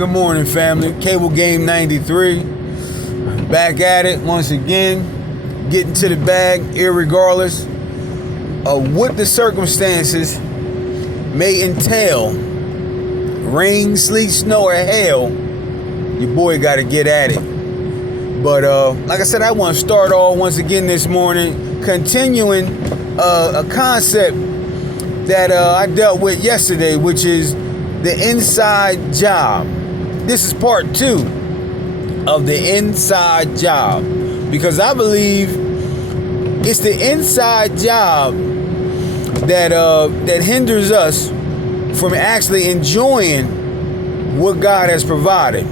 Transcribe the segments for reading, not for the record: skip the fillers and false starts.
Good morning, family. Cable Game 93. Back at it once again. Getting to the bag, irregardless of what the circumstances may entail. Rain, sleet, snow, or hail. Your boy got to get at it. But like I said, I want to start off once again this morning, continuing a concept that I dealt with yesterday, which is the inside job. This is part 2 of the inside job, because I believe it's the inside job that hinders us from actually enjoying what God has provided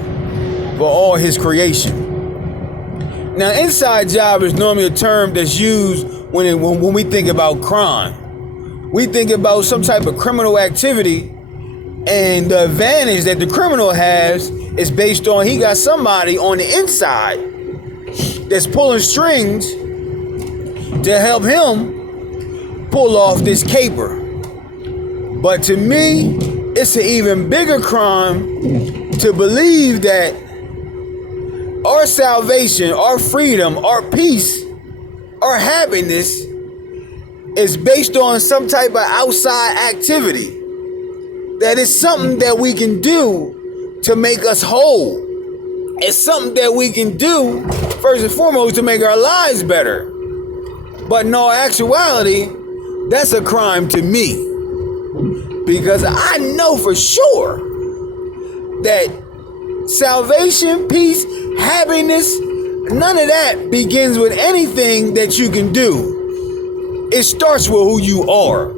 for all His creation. Now, inside job is normally a term that's used when we think about crime. We think about some type of criminal activity, and the advantage that the criminal has is based on he got somebody on the inside that's pulling strings to help him pull off this caper. But to me, it's an even bigger crime to believe that our salvation, our freedom, our peace, our happiness is based on some type of outside activity. That is something that we can do to make us whole. It's something that we can do, first and foremost, to make our lives better. But in all actuality, that's a crime to me. Because I know for sure that salvation, peace, happiness, none of that begins with anything that you can do. It starts with who you are.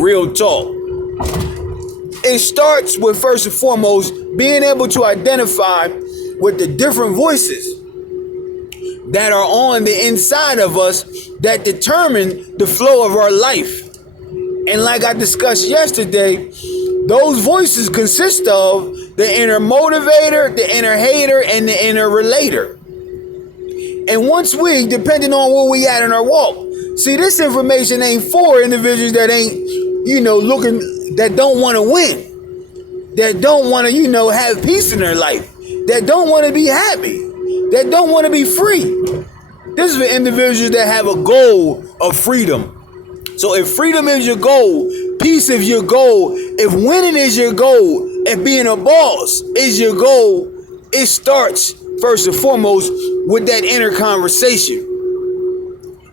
Real talk. It starts with, first and foremost, being able to identify with the different voices that are on the inside of us that determine the flow of our life. And like I discussed yesterday, those voices consist of the inner motivator, the inner hater, and the inner relator. And once we, depending on where we at in our walk, see, this information ain't for individuals that ain't, looking, that don't want to win, that don't want to, have peace in their life, that don't want to be happy, that don't want to be free. This is for individuals that have a goal of freedom. So if freedom is your goal, peace is your goal, if winning is your goal, if being a boss is your goal, it starts first and foremost with that inner conversation.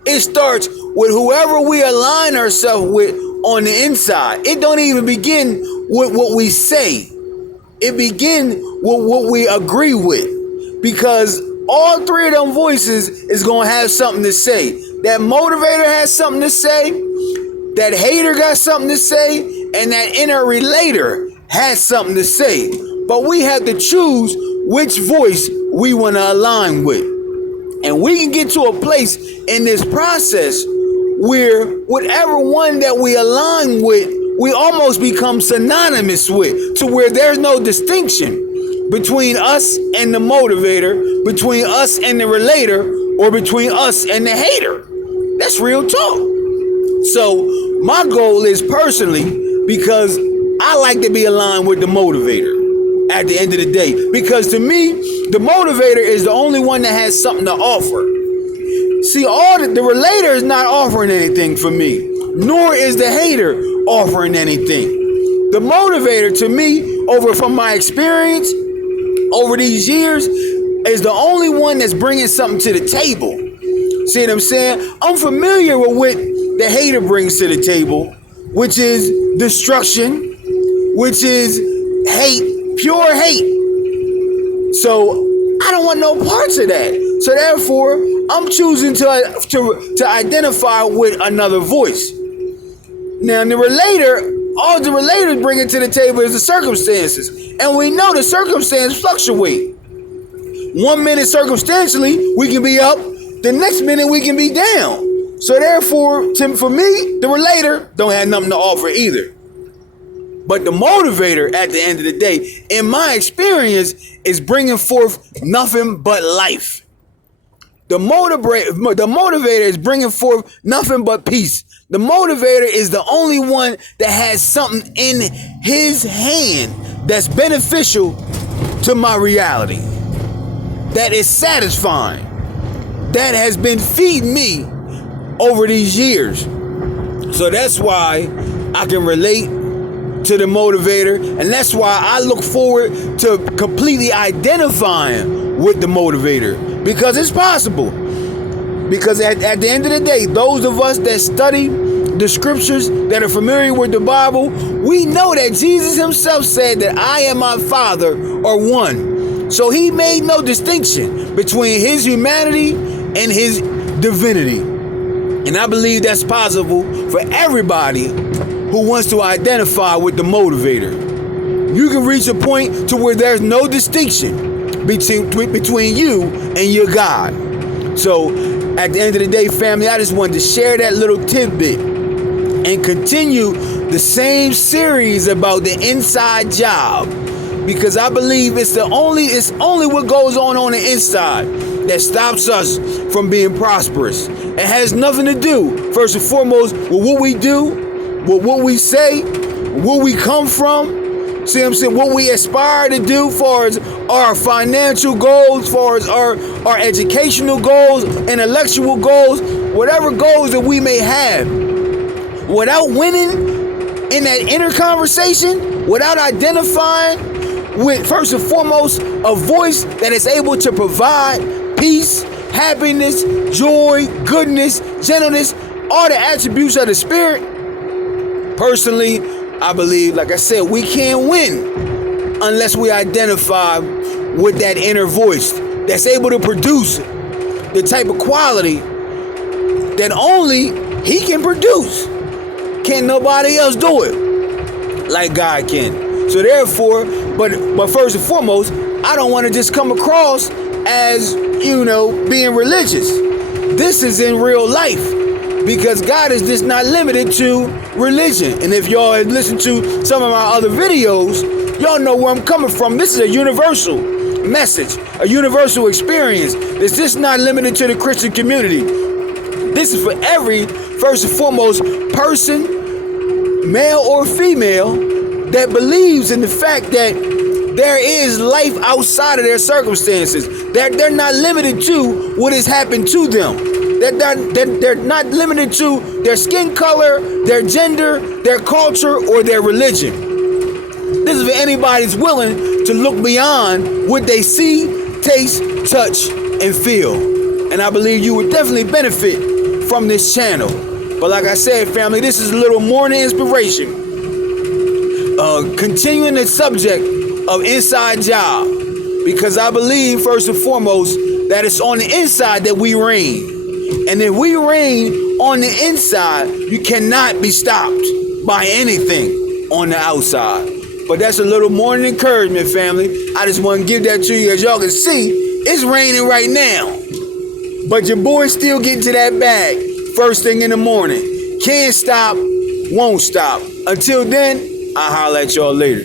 It starts with whoever we align ourselves with on the inside. It don't even begin with what we say. It begins with what we agree with. Because all three of them voices is going to have something to say. That motivator has something to say. That hater got something to say. And that inner relator has something to say. But we have to choose which voice we want to align with. And we can get to a place in this process where whatever one that we align with, we almost become synonymous with, to where there's no distinction between us and the motivator, between us and the relator, or between us and the hater. That's real talk. So my goal is personally, because I like to be aligned with the motivator at the end of the day. Because to me, the motivator is the only one that has something to offer. See, the relator is not offering anything for me, nor is the hater offering anything. The motivator, to me, from my experience over these years, is the only one that's bringing something to the table. See what I'm saying? I'm familiar with what the hater brings to the table, which is destruction, which is hate, pure hate. So I don't want no parts of that. So therefore, I'm choosing to identify with another voice. Now, the relator, all the relators bring it to the table is the circumstances. And we know the circumstances fluctuate. 1 minute circumstantially, we can be up. The next minute, we can be down. So therefore, for me, the relator don't have nothing to offer either. But the motivator, at the end of the day, in my experience, is bringing forth nothing but life. The motivator is bringing forth nothing but peace. The motivator is the only one that has something in his hand that's beneficial to my reality that is satisfying, that has been feeding me over these years. So that's why I can relate to the motivator, and that's why I look forward to completely identifying with the motivator, because it's possible. Because at the end of the day, those of us that study the scriptures, that are familiar with the Bible, we know that Jesus himself said that I and my Father are one. So he made no distinction between his humanity and his divinity. And I believe that's possible for everybody who wants to identify with the motivator. You can reach a point to where there's no distinction between you and your God. So at the end of the day, family, I just wanted to share that little tidbit and continue the same series about the inside job, because I believe it's only what goes on the inside that stops us from being prosperous. It has nothing to do, first and foremost, with what we do, with what we say, where we come from. See what I'm saying? What we aspire to do, as far as our financial goals, as far as our educational goals, intellectual goals, whatever goals that we may have. Without winning in that inner conversation, without identifying with, first and foremost, a voice that is able to provide peace, happiness, joy, goodness, gentleness, all the attributes of the Spirit. Personally, I believe, like I said, we can't win unless we identify with that inner voice that's able to produce the type of quality that only he can produce. Can't nobody else do it like God can. So therefore, but first and foremost, I don't want to just come across as, being religious. This is in real life, because God is just not limited to religion. And if y'all had listened to some of my other videos, y'all know where I'm coming from. This is a universal message, a universal experience. It's just not limited to the Christian community. This is for every, first and foremost, person, male or female, that believes in the fact that there is life outside of their circumstances, that they're not limited to what has happened to them, that they're not limited to their skin color, their gender, their culture, or their religion. This is for anybody who's willing to look beyond what they see, taste, touch, and feel. And I believe you would definitely benefit from this channel. But like I said, family, this is a little morning inspiration. Continuing the subject of inside job, because I believe, first and foremost, that it's on the inside that we reign. And if we reign on the inside, you cannot be stopped by anything on the outside. But that's a little morning encouragement, family. I just want to give that to you. As y'all can see, it's raining right now. But your boy's still getting to that bag first thing in the morning. Can't stop, won't stop. Until then, I'll holler at y'all later.